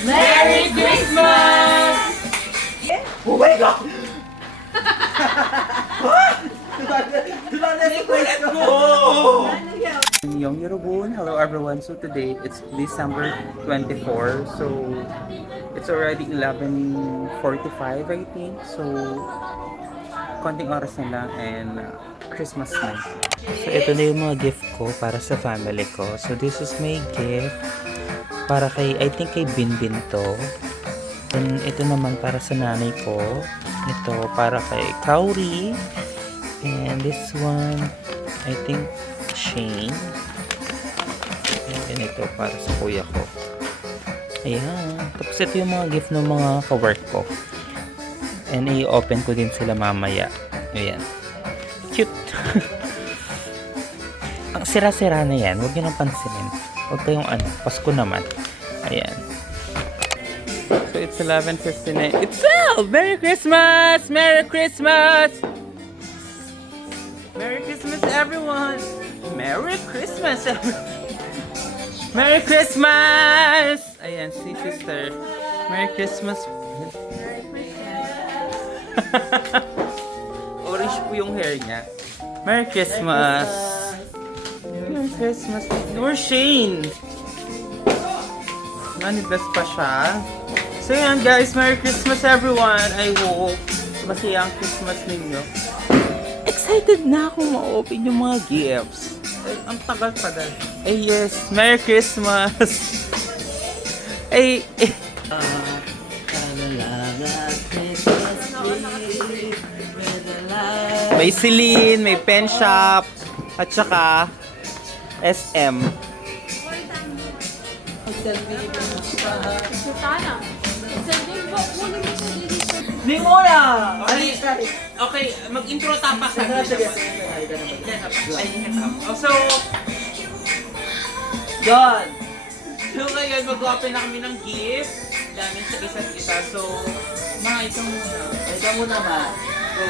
Merry Christmas! Oh my God! Young Yorobun, hello everyone. So today it's December 24. So it's already 11:45 I think. So konting oras na lang and Christmas na. So ito na yung mga gift ko para sa family ko. So this is my gift para kay, I think kay Binbin to. And ito naman para sa nanay ko. Ito para kay Kauri. And this one, I think Shane. And ito para sa kuya ko. Ayan. Tapos ito yung mga gift ng mga ka-work ko. And i-open ko din sila mamaya. Ayan. Cute. Ang sira-sira na yan. Huwag nyo nang pansinin. Huwag kayong Pasko naman. Ayan. So it's 11:59. It's Merry Christmas! Merry Christmas! Merry Christmas everyone! Merry Christmas everyone! Merry Christmas! Ayan, si sister. Merry Christmas. Orange po yung hair niya. Merry Christmas! Merry Christmas! Where's Shane? Manifest pa siya. So yan guys, Merry Christmas everyone! I hope masaya ang Christmas ninyo. Excited na akong ma-open yung mga gifts. Ang tagal-tagal. Eh yes, Merry Christmas! Ay, may Celine, may pen shop, at saka SM. Di muna! Okay, mag-intro tapas sa So, John! So ngayon, mag-open na kami ng gift namin sa isa't isa. So, ito muna. Ito muna ba? So,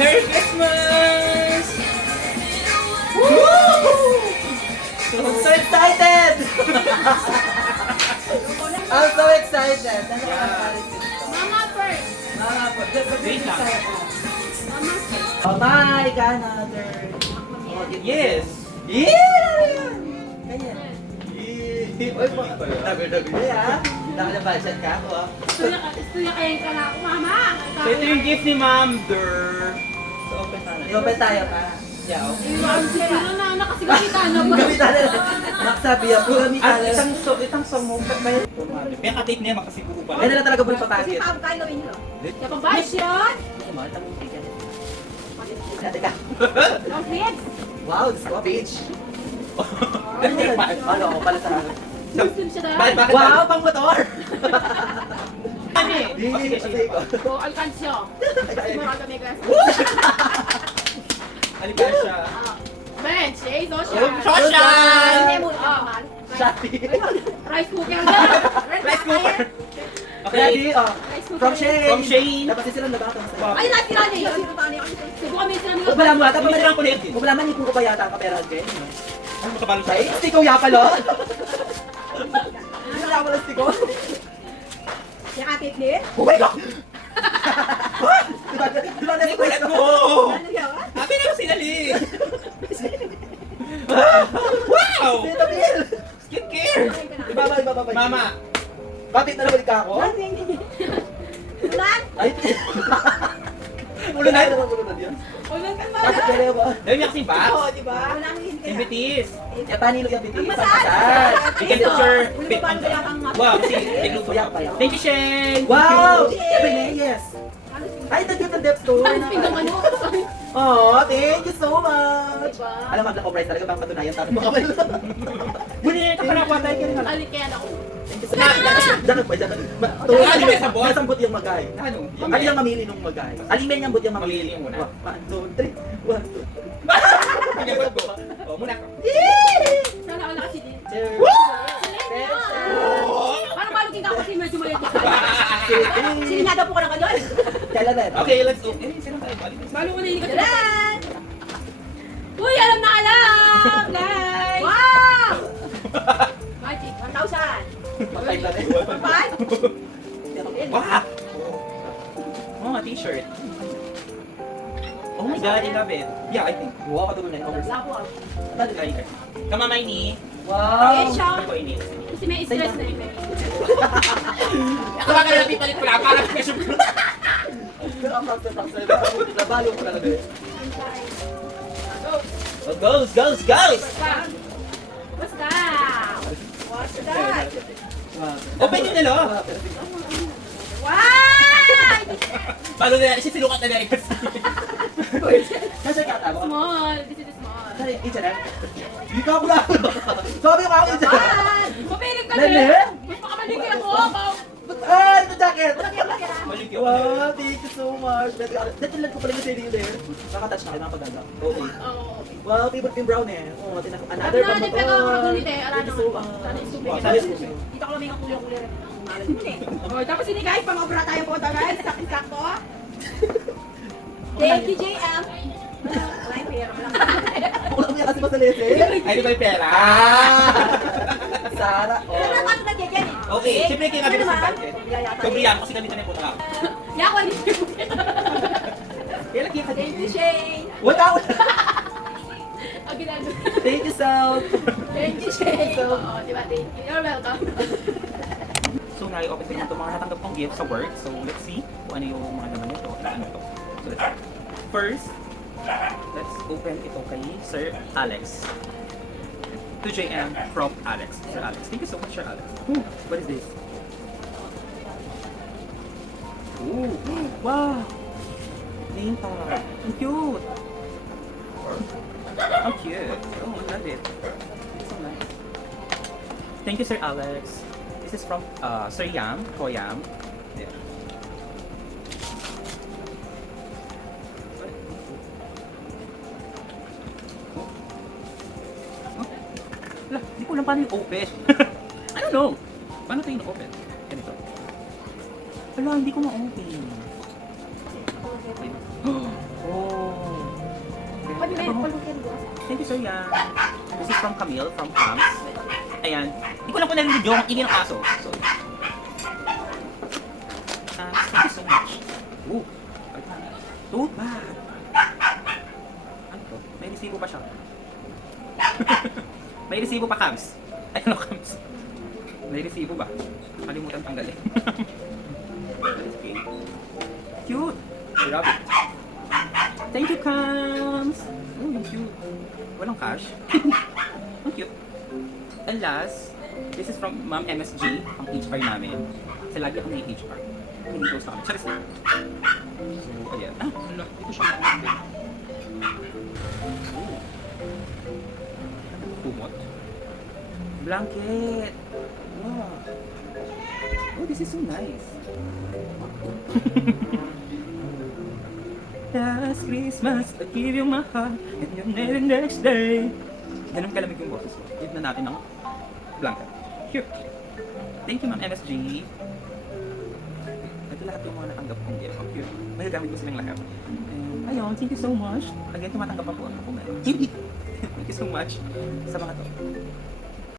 Merry Christmas! Woo! I'm so excited! I'm so excited! Mama first! Mama first! Wait lang. Mama first! Mama, ika another. Yes! Yeah! Ganyan. Uy, tabi-tabi ha? Nakalabasan ka ako ha? Istuya kayo ka na ako, Mama! So ito yung gift ni Ma'am Der. So open tayo. I-open tayo pa. Yeah, okay. Sino na, nakasigamita na ba? Gamita na lang. Naksabi ako. Itang song mo. May katake niya, makasiguro pa. Yan na lang talaga po yung papakit. Kasi pang gawin nyo. Kapag bash yun? Teka. Ang kids! Wow, this is a beach. Ano ako pala sa akin? Muslim siya na. Wow, pang motor! Kami! Sige ko. Go, alkansyo. Muraga may glass. Alipasya. Bench, eh, social. Social! Hindi mo naman. Shati. Rice cooker. Rice cooker. Okay, from Shane. From Shane. Dapat sila nabatang sa'yo. Ay, natira niya yun. Subukan mo yung sila nila. Wala mo ata. Hindi lang kulit. Wala man yung pa yata ang kapera. Ano makabalo sa Ay, stiko ya pala. Wala mo lang stiko. Yung atit ni? Oh my God! Diba na Kulit request mo! Ano yun? Happy na yung sinali! Wow! Dito, Bill! Skincare! Ibaba. Mama! Bakit na nabalik ka ako? Ulan? Ay, Ulo na! Ulan yun. Ulan ka ba? Bakit kaya ba? Dahil niya kasi box! Oo, di ba? Ulan ang hindi Yung bitis! Eh, panilo yung bitis? Ang masal! You can picture! Uli pa ba kaya ang Wow! Kasi nagluto Payak, payak. Thank you, Shane! Wow! Yes! Ay, thank you to Depth Store. Ang pindong ano? Oh, thank you so much. Diba? Alam mo, Black O'Brien talaga bang patunayan tayo mo kapal. Muli na ito para kuha tayo kayo na. Alikyan ako. Jangan ba? Ano ba yung sabon? Nasambot yung magay. Ano? Alin ang mamili nung magay? Alin men yung but yung mamili? Mamili muna. 1, 2, 3. 1, 2. Pinagod ko. O, muna ka. Sana wala kasi din. Cheers! Parang balugin ka ako kasi medyo maliit. Sininada po ka na doon. Kailan na? Okay, let's go. Eh, sino tayo? Balo mo na hindi ka. Uy, alam na alam! Nice! Wow! Magic, 1,000. Patay na rin. 1,500. Wow! Oh, a t-shirt. Oh my god, I love it. Yeah, I think. Wow, katulad na yung covers. Lapos. Kamamay ni. Okay, Wow! siya. Ako ini. Kasi may stress na yun. Ako ka na pipalit ko lang para kasi pero ang process nabalo ko talaga. Oh, goes! Basta. Basta. What's that? Open yun nilo! Wow! Paano na, sinukat na nila kasi. Nasa kata mo? Small. This is small. Saan yung isa na? Hindi ka ako lang! Sabi ko ako isa! Ah! Mapilig ka Lele? din! Mas makamaligi ako! Ah! Ito jacket! Maligyan. Wow! Thank you so much! Natulan ko pala yung sailing there. Nakatouch na kayo mga pagdaga. Okay. Oo. Wow, favorite yung brown eh. Oh, Sabi another na, pang pero ako nagulite. Ala Thank you so naman. much. Sana isupin Wow, kita. sana isupin. Dito ko lang may kakulong-kulong. Oh, tapos ini guys, pang-obra tayo po ito guys. Sakit-sakto. Thank you, JM. Wala yung pera. Wala ko niya kasi masalese. Ay, di ba yung pera? Sara. Pero Oh. naman nagyayan eh. Okay, siyempre kayo Ano namin sa naman? budget. Yayata. Sobriyan kasi ganito na yung puta. Yako ni Kaya lagi ka Thank you, Shane. Wala! Ang ginagawa. Thank you, Sal. Thank you, Shane. Oo, diba? Thank you. You're welcome. So, nai-open ko yung mga natanggap kong gift sa work. So, let's see kung ano yung mga naman nito. Ano to. So, let's see. First, let's open ito kay Sir Alex. To JM from Alex. Sir Alex. Thank you so much, Sir Alex. Ooh, what is this? Ooh, wow! Name tag. Ang cute! Ang cute. Oh, I love it. It's so nice. Thank you, Sir Alex. This is from Sir Yam, Koyam. Yeah. Wala, hindi ko alam paano yung open. I don't know. Paano ito yung open? Ganito. Wala, hindi ko ma-open. Oh. Pwede na yun. Thank you, Sir Yan. This is from Camille, from Camps. Ayan. Hindi ko lang po narinig yung ingin ng aso. So, thank you so much. Ooh. Tote bag. Ano to? May resibo pa siya. May resibo pa, Camps. Ay, ano, Camps? May resibo ba? Kalimutan tanggalin. Okay. Cute. Grabe. Thank you, Cams! Oh, yung cute. Walang cash. Ang cute. And last, this is from Ma'am MSG, ang HR namin. Kasi lagi ako may HR. Hindi close na kami. Charis na. So, ayan. Ah, ano? Hindi ko siya ma-open. Oh. Kumot. Blanket. Wow. Oh, this is so nice. Last Christmas, I give you my heart, and the very next day. Ganun kalamig yung boses ko. Give na natin ng blanket. Cute. Thank you, Ma'am MSG. Ito lahat yung mga natanggap kong gift. Oh, cute. Magagamit ko silang lahat. And, ayun, thank you so much. Again, tumatanggap pa po ako kung meron. Thank you so much sa mga to.